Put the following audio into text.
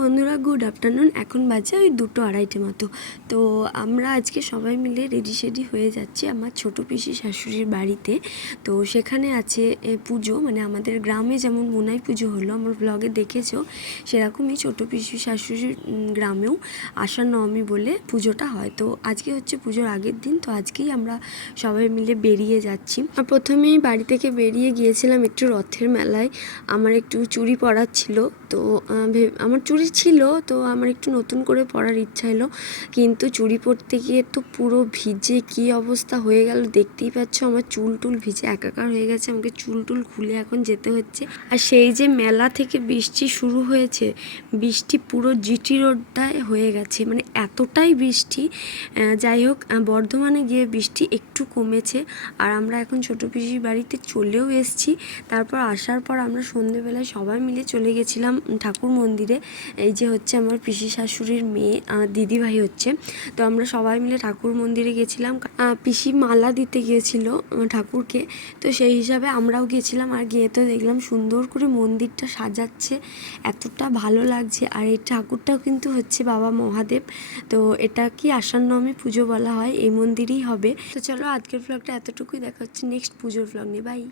বন্ধুরা, good afternoon. এখন বাজে ওই 2:30 মতো। তো আমরা আজকে সবাই মিলে রেডি হয়ে যাচ্ছি আমার ছোটো পিসি শাশুড়ির বাড়িতে। তো সেখানে আছে পুজো, মানে আমাদের গ্রামে যেমন মোনাই পুজো হলো, আমার ব্লগে দেখেছো, সেরকমই ছোটো পিসি শাশুড়ির গ্রামেও আষাঢ় নবমী বলে পুজোটা হয়। তো আজকে হচ্ছে পুজোর আগের দিন, তো আজকেই আমরা সবাই মিলে বেরিয়ে যাচ্ছি। প্রথমেই বাড়ি থেকে বেরিয়ে গিয়েছিলাম একটু রথের মেলায়। আমার একটু চুড়ি পরার ছিল, তো আমার চুড়ি ছিল, তো আমার একটু নতুন করে পরার ইচ্ছা এলো, কিন্তু চুড়ি পরতে গিয়ে তো পুরো ভিজে কি অবস্থা হয়ে গেল দেখতেই পাচ্ছ। আমার চুল টুল ভিজে একাকার হয়ে গেছে, আমাকে চুল টুল খুলে এখন যেতে হচ্ছে। আর সেই যে মেলা থেকে বৃষ্টি শুরু হয়েছে, বৃষ্টি পুরো জিটি রোডটায় হয়ে গেছে, মানে এতটাই বৃষ্টি। যাই হোক, বর্ধমানে গিয়ে বৃষ্টি একটু কমেছে, আর আমরা এখন ছোটো পিসির বাড়িতে চলেও এসেছি। তারপর আসার পর আমরা সন্ধেবেলায় সবাই মিলে চলে গেছিলাম ঠাকুর মন্দিরে। এই যে হচ্ছে আমার পিসি শাশুড়ির মেয়ে, দিদিভাই হচ্ছে। তো আমরা সবাই মিলে ঠাকুর মন্দিরে গেছিলাম। পিসি মালা দিতে গিয়েছিল ঠাকুরকে, তো সেই হিসাবে আমরাও গেছিলাম। আর গিয়ে তো দেখলাম সুন্দর করে মন্দিরটা সাজাচ্ছে, এতটা ভালো লাগছে। আর এই ঠাকুরটাও কিন্তু হচ্ছে বাবা মহাদেব। তো এটা কি আষাঢ় নবমী পুজো বলা হয়, এই মন্দিরেই হবে। তো চলো, আজকের ব্লগটা এতটুকুই, দেখা হচ্ছে নেক্সট পুজোর ব্লগ নিয়ে। বাই।